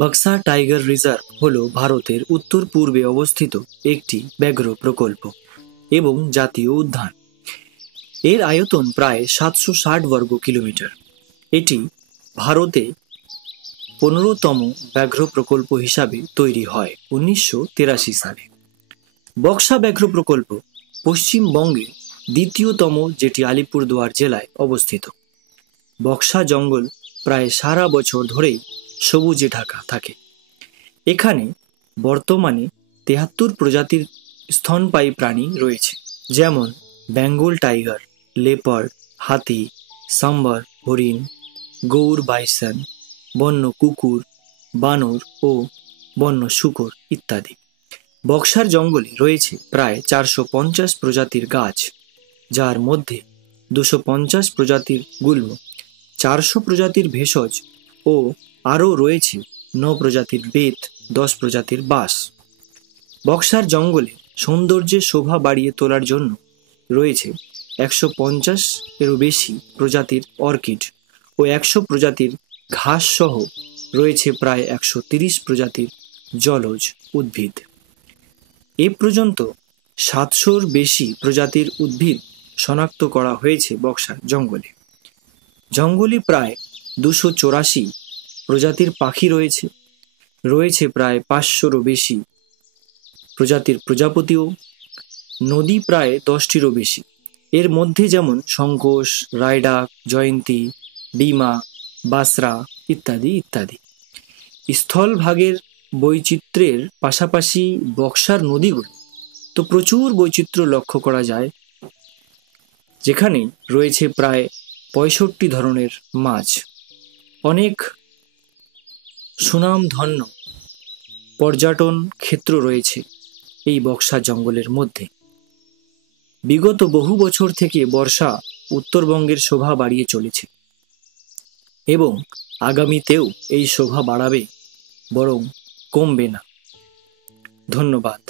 Buxa tiger reserve হল ভারতের উত্তর পূর্বে অবস্থিত একটি ব্যাঘ্র প্রকল্প এবং জাতীয় উদ্যান। এর আয়তন প্রায় 760 বর্গ কিলোমিটার। এটি ভারতে 15তম ব্যাঘ্র প্রকল্প হিসাবে তৈরি হয় 1983 সালে। বক্সা ব্যাঘ্র প্রকল্প পশ্চিমবঙ্গে দ্বিতীয়তম, যেটি আলিপুরদুয়ার জেলায় অবস্থিত। বক্সা জঙ্গল প্রায় সারা বছর ধরেই সবুজে ঢাকা থাকে। এখানে বর্তমানে 73 প্রজাতির স্তন্যপায়ী প্রাণী রয়েছে, যেমন বেঙ্গল টাইগার, লেপার্ড, হাতি, সাম্বার হরিণ, গৌর বাইসন, বন্য কুকুর, বানর ও বন্য শূকর ইত্যাদি। বক্সার জঙ্গলে রয়েছে প্রায় 450 প্রজাতির গাছ, যার মধ্যে 250 প্রজাতির গুল্ম, 400 প্রজাতির ভেষজ ও আরও রয়েছে 9 প্রজাতির বেত, 10 প্রজাতির বাঁশ। বক্সার জঙ্গলে সৌন্দর্যের শোভা বাড়িয়ে তোলার জন্য রয়েছে 150-এরও বেশি প্রজাতির অর্কিড ও 100 প্রজাতির ঘাস সহ রয়েছে প্রায় 130 প্রজাতির জলজ উদ্ভিদ। এ পর্যন্ত 700-র বেশি প্রজাতির উদ্ভিদ শনাক্ত করা হয়েছে বক্সার জঙ্গলে। জঙ্গলে প্রায় 284 প্রজাতির পাখি রয়েছে, রয়েছে প্রায় 500-রও বেশি প্রজাতির প্রজাপতিও, নদী প্রায় 10টিরও বেশি। এর মধ্যে যেমন শঙ্খোষ, রায়ডাক, জয়ন্তী, ডিমা, বাসরা ইত্যাদি ইত্যাদি। স্থলভাগের বৈচিত্র্যের পাশাপাশি বক্সার নদীগুলো তো প্রচুর বৈচিত্র্য লক্ষ্য করা যায়, যেখানে রয়েছে প্রায় 65 ধরনের মাছ। অনেক সুনামধন্য পর্যটন ক্ষেত্র রয়েছে এই বক্সা জঙ্গলের মধ্যে। বিগত বহু বছর থেকে বর্ষা উত্তরবঙ্গের শোভা বাড়িয়ে চলেছে এবং আগামীতেও এই শোভা বাড়াবে, বরং কমবে না। ধন্যবাদ।